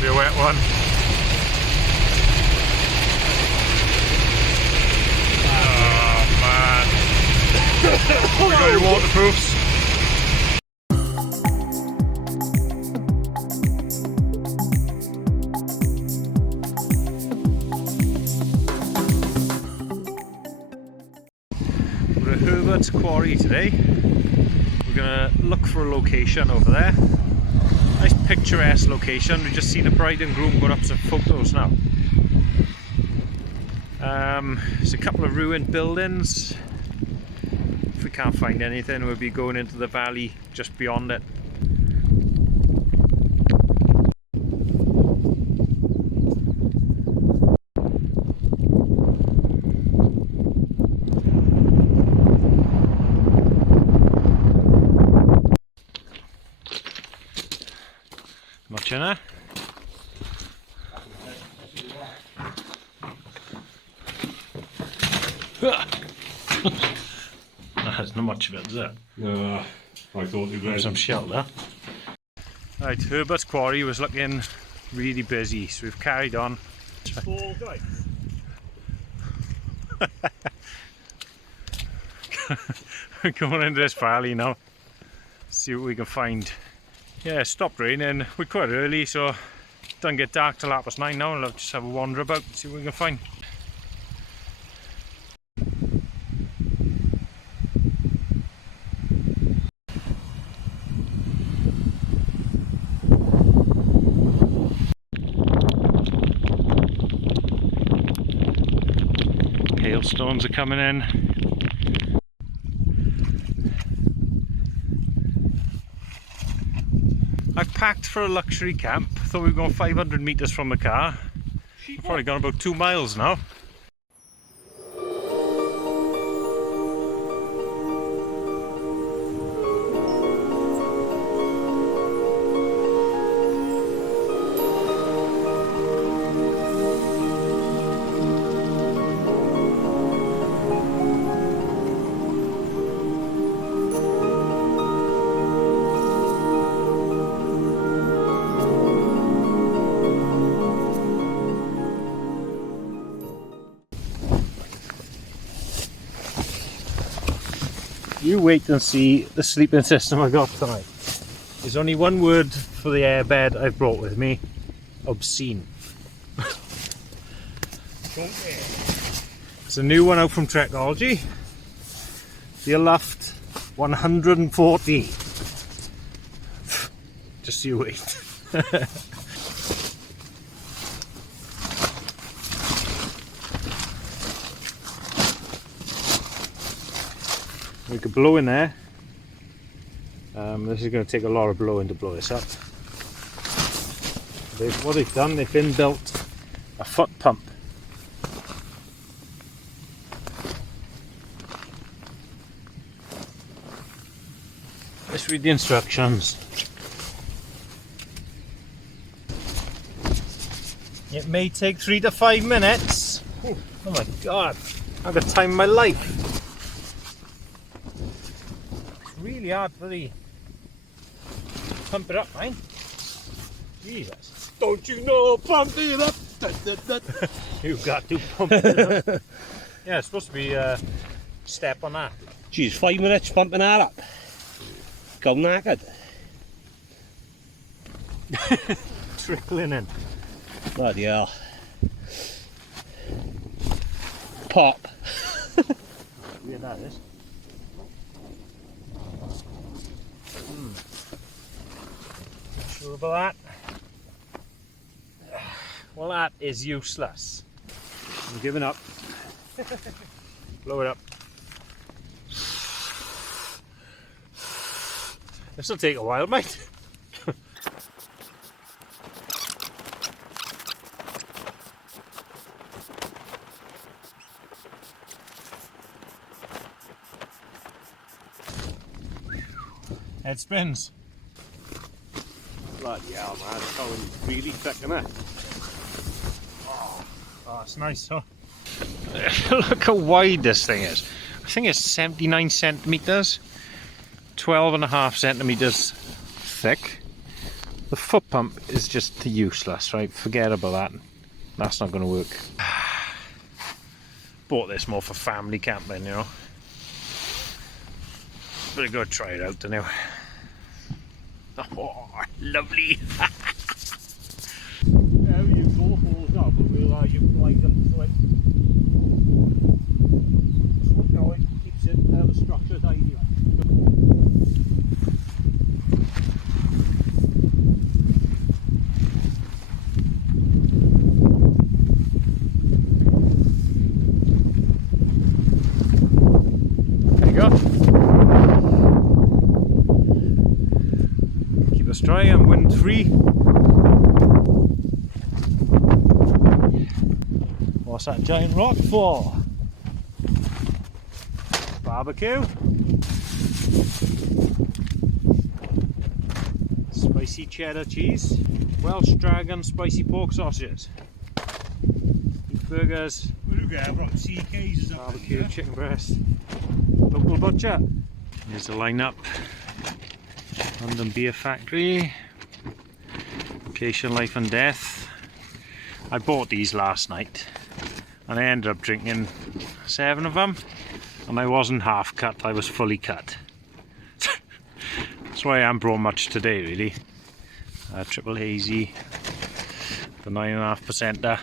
be a wet one. Oh man. We got your waterproofs. We're at Herbert's Quarry today. We're gonna look for a location over there. Nice picturesque location. We've just seen a bride and groom going up some photos now. There's a couple of ruined buildings. If we can't find anything, we'll be going into the valley just beyond it. Much in there? There's not much of it, is there? No, I thought you were some shelter. Right, Herbert's Quarry was looking really busy, so we've carried on. Fall guys. We're going into this valley now. See what we can find. Yeah, it stopped raining. We're quite early, so it doesn't get dark till 9:30 now. I'll just have a wander about and see what we can find. Hailstones are coming in. I've packed for a luxury camp. Thought we were going 500 metres from the car. We've probably gone about 2 miles now. You wait and see the sleeping system I got tonight. There's only one word for the airbed I've brought with me: obscene. It's a new one out from Trekology. The UL140. Just you wait. We could blow in there. This is going to take a lot of blowing to blow this up. What they've done, they've inbuilt a foot pump. Let's read the instructions. It may take 3 to 5 minutes. Oh my god, I've got time of my life. Really hard for the pump it up, mate. Jesus. Don't you know, pump it up. You've got to pump it up. Yeah, it's supposed to be a step on that. Geez, 5 minutes pumping that up. Go knackered. Trickling in. Bloody hell. Pop. Yeah, that is. Sure about that? Well, that is useless. I'm giving up. Blow it up. This will take a while, mate. Head spins. Bloody hell, man. It's going really thick, isn't it? Oh, it's nice, huh? Look how wide this thing is. I think it's 79 centimetres, 12.5 centimetres thick. The foot pump is just useless, right? Forget about that. That's not going to work. Bought this more for family camping, you know. But I gotta try it out now. Oh, lovely! Yeah, you go falls up, but we'll utilize them to it. You know, it keeps it the structure tidy. There you go. Keep us dry and wind free. What's that giant rock for? Barbecue. Spicy cheddar cheese. Welsh dragon spicy pork sausages. Beef burgers. CK's Barbecue chicken breast. Local butcher. Here's the lineup. London Beer Factory. Creation Life and Death. I bought these last night and I ended up drinking 7 of them, and I wasn't half cut, I was fully cut. That's why I haven't brought much today really. Triple hazy, the 9.5% there,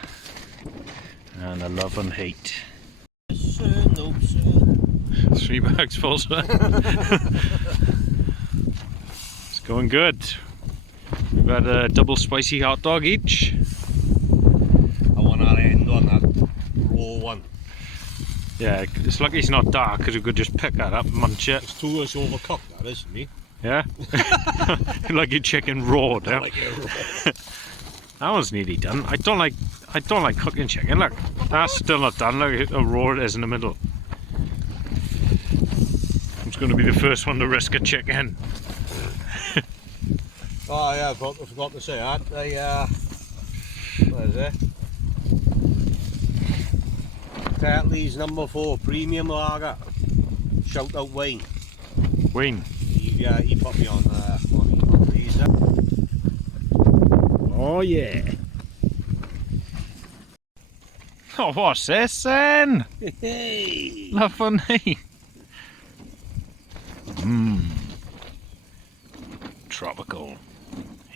and a love and hate. Yes, sir, no, sir. 3 bags full, sir. It's going good. We've got a double spicy hot dog each. I want that end on that raw one. Yeah, it's lucky it's not dark because we could just pick that up and munch it. It's too much overcooked, that isn't me. Yeah? Like your chicken raw, yeah? Like it raw. That one's nearly done. I don't like cooking chicken. Look, that's still not done. Look how raw it is in the middle. I'm just going to be the first one to risk a chicken. Oh yeah, I forgot to say that. They what is it? Tetley's number 4 premium lager. Shout out Wayne. Wayne. He put me on these. Oh yeah. Oh, what's this then? Hey. Lovely. Tropical.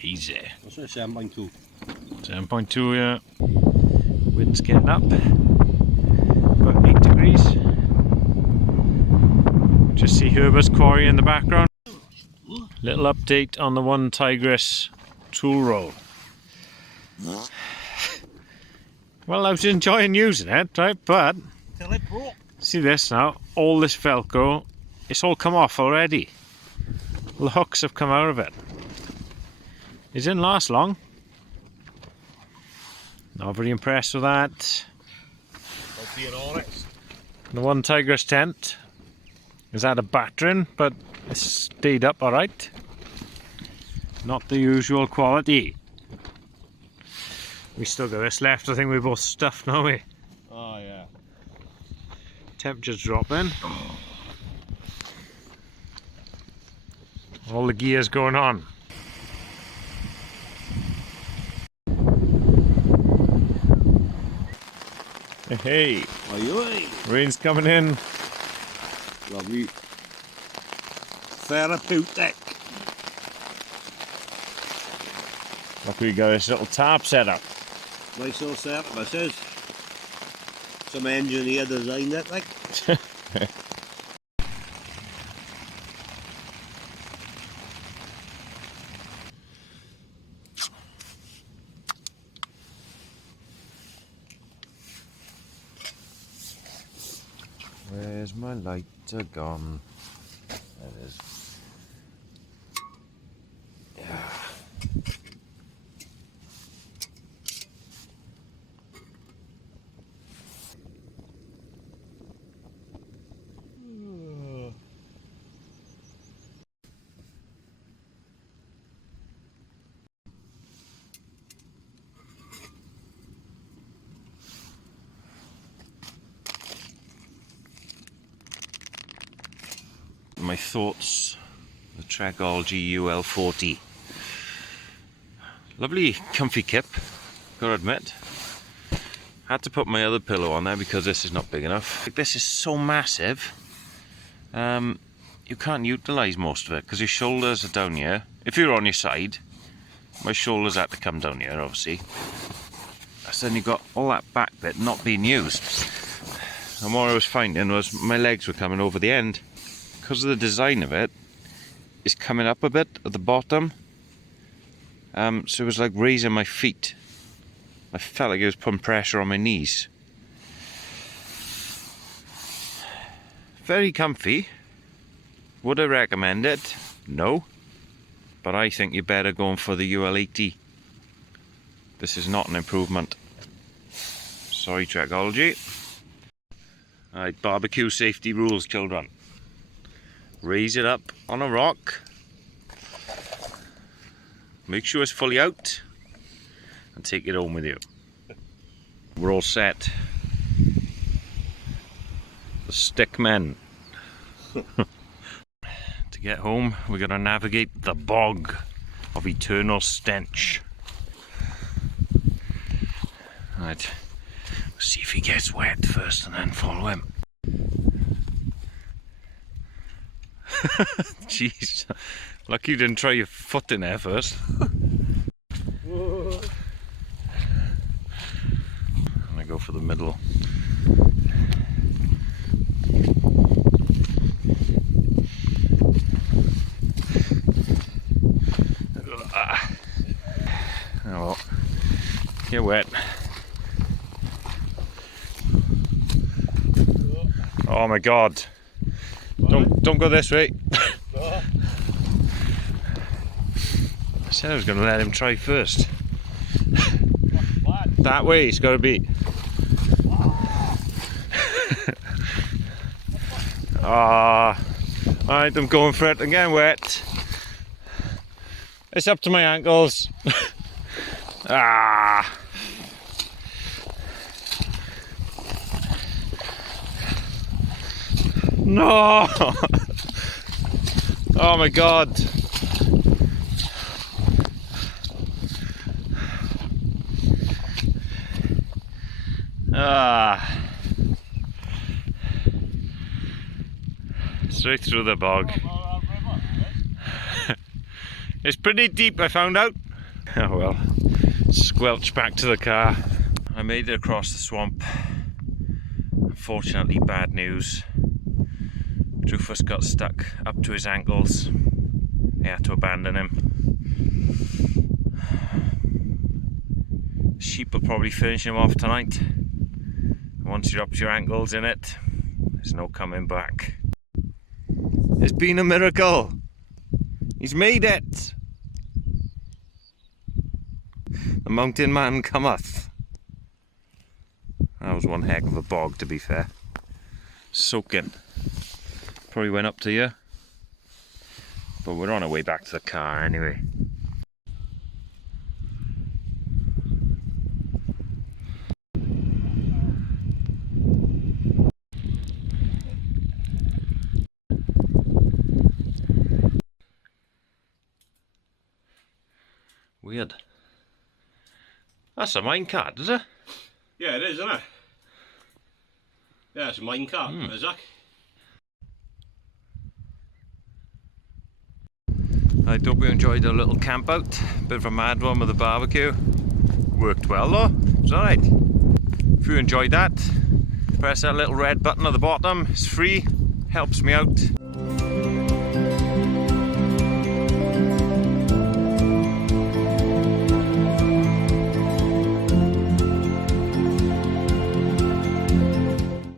Easy. What's this 7.2? 7.2, yeah. Wind's getting up. About 8 degrees. Just see Herbert's quarry in the background. Little update on the Onetigris tool roll. Well, I was enjoying using it, right? But Till it broke. see this now, all this Velcro, it's all come off already. The hooks have come out of it. It didn't last long. Not very impressed with that. I'll be honest. The Onetigris tent is had a battering, but it's stayed up alright. Not the usual quality. We still got this left. I think we're both stuffed now, we? Oh yeah. Temperature's dropping. All the gear's going on. Hey, Aye, rain's coming in. lovely. Therapeutic. Look, we got this little tarp set up. Nice little setup, this is. Some engineer designed it, like. Where's my lighter gone? There it is. Yeah. My thoughts, the Trekology UL140. Lovely comfy kip, gotta admit. Had to put my other pillow on there because this is not big enough. This is so massive, you can't utilise most of it because your shoulders are down here. If you're on your side, my shoulders had to come down here, obviously. So then you've got all that back bit not being used. And what I was finding was my legs were coming over the end. Because of the design of it, it's coming up a bit at the bottom. So it was like raising my feet. I felt like it was putting pressure on my knees. Very comfy. Would I recommend it? No. But I think you're better going for the UL80. This is not an improvement. Sorry, Trekology. Alright, barbecue safety rules, children. Raise it up on a rock. Make sure it's fully out. And take it home with you. We're all set. The stick men. To get home, we gotta navigate the bog of eternal stench. Right, see if he gets wet first and then follow him. Jeez, lucky you didn't try your foot in there first. I go for the middle. Oh, you're wet. Oh my God! Don't go this way. I said I was going to let him try first. That way it's got to be. Alright, I'm going for it. I'm getting wet. It's up to my ankles. No! Oh my God! Straight through the bog. It's pretty deep, I found out. Oh well, squelch back to the car. I made it across the swamp. Unfortunately, bad news. Drufus got stuck up to his ankles. They had to abandon him. Sheep will probably finish him off tonight. Once you're up to your ankles in it, there's no coming back. It's been a miracle. He's made it. The mountain man cometh. That was one heck of a bog, to be fair. Soaking. Probably went up to here. But we're on our way back to the car anyway. Weird. That's a minecart, is it? Yeah, it is, isn't it? Yeah, it's a minecart, Zach. I hope you enjoyed a little camp out. Bit of a mad one with the barbecue. Worked well though, it's alright. If you enjoyed that, press that little red button at the bottom. It's free, helps me out.